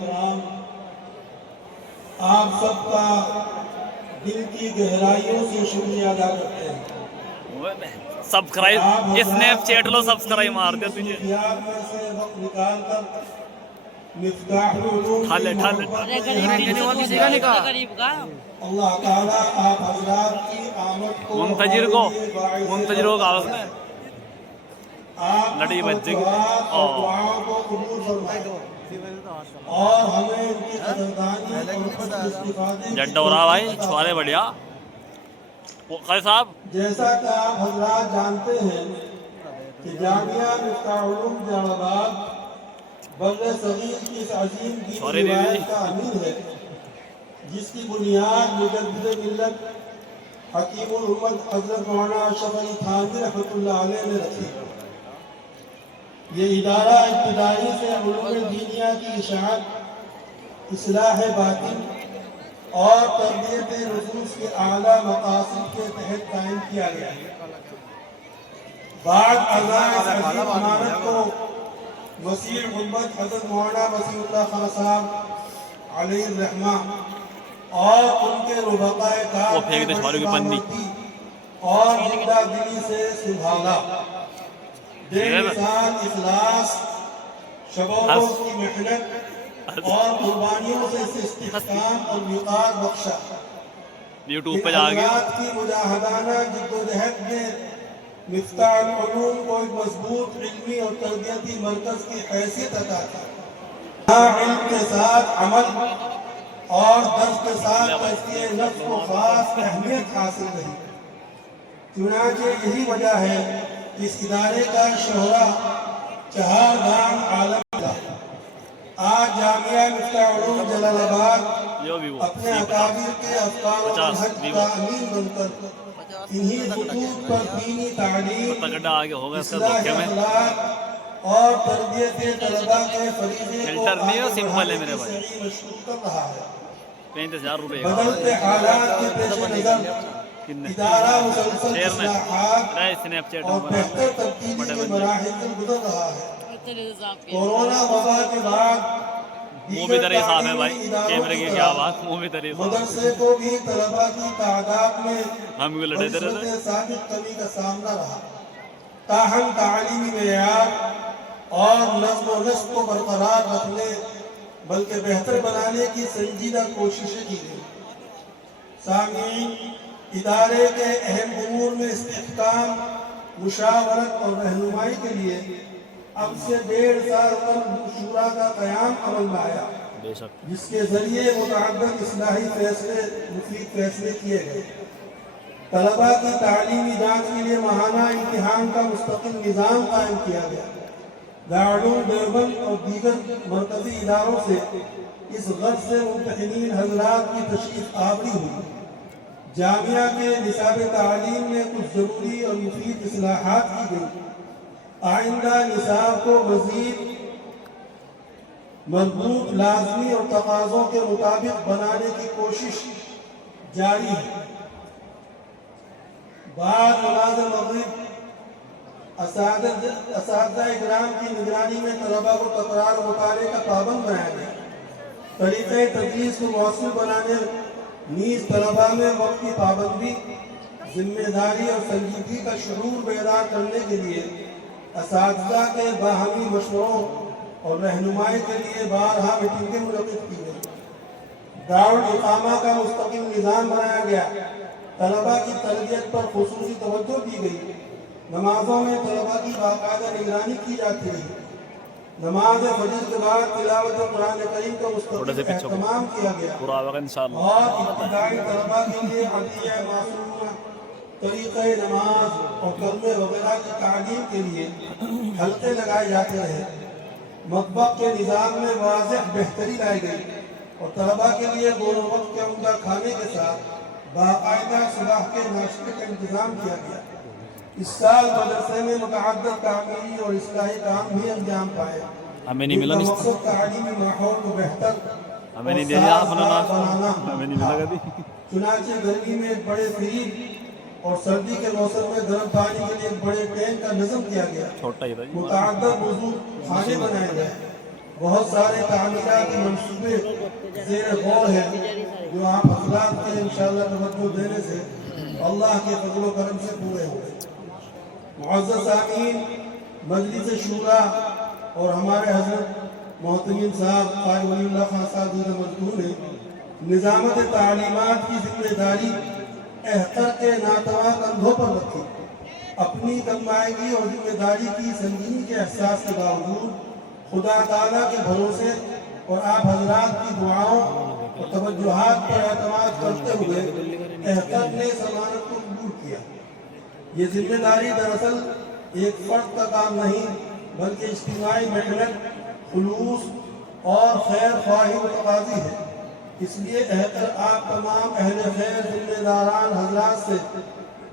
کرام، آپ سب کا دل کی گہرائیوں سے شکریہ ادا کرتے ہیں۔ سبسکرائب اسنیپ چیٹ لو سبسکرائب مار دیا تجھے مصروفیات میں سے وقت نکال کر مفتاح العلوم کی محبت میں اللہ تعالیٰ آپ حضرات کی آمد کو منتظر کو آواز میں آپ لڑی کی بچے کی توجہات اور دعاؤں کو قبول فرمائے اور ہمیں ان کی قدردانی اور حسن استفادے کی جڈ ہو رہا بھائی چھوارے بڑھیا قاری صاحب جیسا کہ آپ حضرات جانتے ہیں کہ جامعہ مفتاح العلوم جلال آباد بر صغیر کی اس عظیم دینی روایت کا امین ہے جس کی بنیاد مجدد ملت حکیم الامت حضرت مولانا اشرف علی تھانوی رحمۃ اللہ علیہ نے رکھی۔ یہ ادارہ ابتدائی سے علوم دینیہ کی اشاعت، اصلاح باطن اور تربیت نفوس کے اعلیٰ مقاصد کے تحت قائم کیا گیا ہے۔ بعد ازاں اس عظیم امانت کو وسیع غربت حضرت مولانا وسیع اللہ خان صاحب علیہ الرحمہ اور ان کے رفقائے کار نے بڑی بابرکتی اور زندہ دلی سے سنبھالا۔ بے مثال اخلاص، شب و روز کی محنت اور قربانیوں سے استحکام اور وقار بخشا۔ یوٹیوب پہ جا کے حضرات کی مجاہدانہ جدوجہد نے مفتاح العلوم کو ایک مضبوط علمی اور تربیتی مرکز کی حیثیت عطا کی۔ یہاں علم کے ساتھ عمل اور درس کے ساتھ تزکیہ نفس کو خاص اہمیت حاصل رہی۔ چنانچہ یہی وجہ ہے کہ اس ادارے کا شہرہ چہار دھام عالم تھا۔ آج جامعہ مفتاح العلوم جلال آباد اپنے اکابر کے افکار و منہج کا امین بن کر انہی خطوط پر دینی تعلیم، اصلاح اخلاق اور تربیت طلباء کے فریضے کو آگے بڑھانے کی سعی مشغول کر رہا ہے۔ 35,000 روپے بدلتے حالات کے پیش نظر ادارہ مسلسل اصلاحات اور بہتر تبدیلی کے مراحل سے گزر رہا ہے۔ کورونا وبا کے بعد منہ بھی تری صاحب ہے بھائی، کیمرے کی کیا بات، منہ بھی تری صاحب مدرسے کو بھی طلباء کی تعداد میں ہم بھی لڑے تھے بنسبت ثابت کمی کا سامنا رہا، تاہم تعلیمی معیار اور نظم و نسق کو برقرار رکھنے بلکہ بہتر بنانے کی سنجیدہ کوششیں کی گئی۔ سامعین، ادارے کے اہم امور میں استحکام، مشاورت اور رہنمائی کے لیے اب سے 1.5 سال قبل شورا کا قیام عمل میں آیا، جس کے ذریعے متعدد اصلاحی مفید فیصلے کیے گئے۔ طلباء کی تعلیمی جانچ کے لیے ماہانہ امتحان کا مستقل نظام قائم کیا گیا۔ دارالعلوم دیوبند اور دیگر مرکزی اداروں سے اس غرض سے ممتحنین حضرات کی تشریف آوری ہوئی۔ جامعہ کے نصاب تعلیم میں کچھ ضروری اور مفید اصلاحات کی گئی۔ آئندہ نصاب کو مزید مضبوط، لازمی اور تقاضوں کے مطابق بنانے کی کوشش جاری ہے۔ بعد ملازم مغرب اساتذہ اکرام کی نگرانی میں طلباء کو تکرار و مطالعے کا پابند بنایا گیا۔ طریقہ تدریس کو مؤثر بنانے نیز طلباء میں وقت کی پابندی، ذمہ داری اور سنجیدگی کا شعور بیدار کرنے کے لیے اساتذہ کے باہمی مشوروں اور رہنمائی کے لیے بارہا میٹنگیں منعقد کی گئی۔ دارالاقامہ کا مستقل نظام بنایا گیا۔ طلباء کی تربیت پر خصوصی توجہ دی گئی۔ نمازوں میں طلباء کی باقاعدہ نگرانی کی جاتی رہی۔ نماز فجر کے بعد تلاوت قرآن کریم کا مستقل اہتمام کیا گیا اور ابتدائی طلباء کے لیے عدیہ معصومہ، طریقہ نماز اور کلمے وغیرہ کی تعلیم کے لیے حلقے لگائے جاتے رہے۔ مطبخ کے نظام میں واضح بہتری لائی گئی اور طلباء کے لیے دونوں وقت کے عمدہ کھانے کے ساتھ باقاعدہ صبح کے ناشتے کا انتظام کیا گیا۔ اس سال مدرسے میں متعدد تعمیری اور اصلاحی کام بھی انجام پائے۔ ان کا مقصد تعلیمی ماحول کو بہتر اور سازگار بنانا۔ چنانچہ گرمی میں ایک بڑے فریج اور سردی کے موسم میں گرم پانی کے لیے ایک بڑے ٹینک کا نظم کیا گیا۔ متعدد وضو خانے بنائے گئے۔ بہت سارے تعمیراتی منصوبے زیر غور ہیں جو آپ حضرات کے انشاءاللہ توجہ دینے سے اللہ کے فضل و کرم سے پورے ہوں گے۔ معزز سامعین، مجلس شورا اور ہمارے حضرت محتمین صاحب قاری ولی اللہ خان صاحب دیدہ مجدور نے نظامت تعلیمات کی ذمہ داری احتر کے ناتواں کندھوں پر رکھی۔ اپنی کمائیگی اور ذمہ داری کی سنگینی کے احساس کے باوجود خدا تعالیٰ کے بھروسے اور آپ حضرات کی دعاؤں اور توجہات پر اعتماد کرتے ہوئے احتر نے ضمانت کو قبول کیا۔ یہ ذمہ داری دراصل ایک فرد کا کام نہیں بلکہ اجتماعی محنت، خلوص اور خیر خواہی متقاضی ہے۔ اس لیے احتر آپ تمام اہل خیر ذمہ داران حضرات سے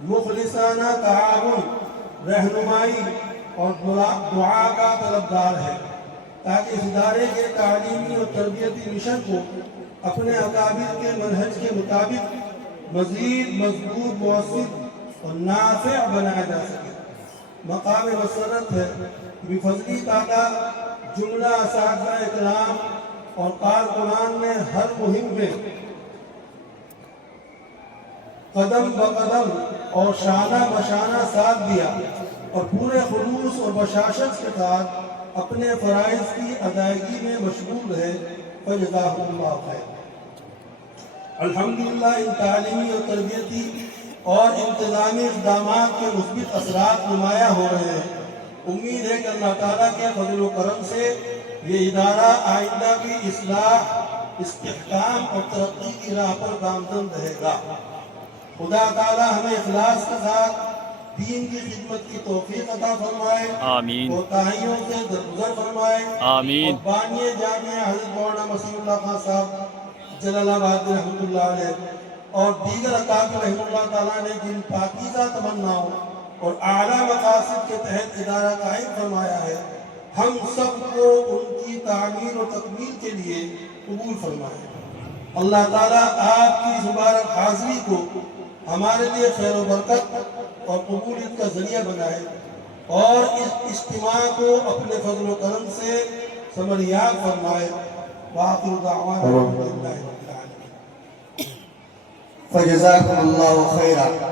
مخلصانہ تعاون، رہنمائی اور دعا کا طلبگار ہے تاکہ اس ادارے کے تعلیمی اور تربیتی مشن کو اپنے اکابر کے منہج کے مطابق مزید مضبوط، مؤثر اور نافع بنایا جا سکے۔ مقام مسرت ہے کہ بفضلی تعالیٰ جملہ اساتذہ اکرام اور کارکنان نے ہر مہم میں قدم بقدم اور شانہ بشانہ ساتھ دیا اور پورے خلوص اور بشاشت کے ساتھ اپنے فرائض کی ادائیگی میں مشغول ہے۔ فجزاہم اللہ خیر۔ الحمدللہ ان تعلیمی اور تربیتی اور انتظامی اقدامات کے مثبت اثرات نمایاں ہو رہے ہیں۔ امید ہے کہ اللہ تعالیٰ کے فضل و کرم سے یہ ادارہ آئندہ بھی اصلاح، استحکام اور ترقی کی راہ پر گامزن رہے گا۔ خدا تعالیٰ ہمیں اخلاص کے ساتھ دین کی خدمت کی توفیق عطا فرمائے، آمین، کوتاہیوں سے درگزر فرمائے۔ آمین۔ اور بانی جامعہ حضرت مولانا مسیح اللہ خان صاحب جلال آباد رحمۃ اللہ علیہ اور دیگر اکابر رحمۃ اللہ تعالیٰ نے جن پاکیزہ تمناؤں اور اعلیٰ مقاصد کے تحت ادارہ قائم فرمایا ہے، ہم سب کو ان کی تعمیر و تکمیل کے لیے قبول فرمائے۔ اللہ تعالیٰ آپ کی مبارک حاضری کو ہمارے لیے خیر و برکت اور قبولیت کا ذریعہ بنائے اور اس اجتماع کو اپنے فضل و کرم سے ثمریاب فرمائے۔ وآخر دعوانا الحمدللہ رب العالمین۔ فجزاکم اللہ خیرا۔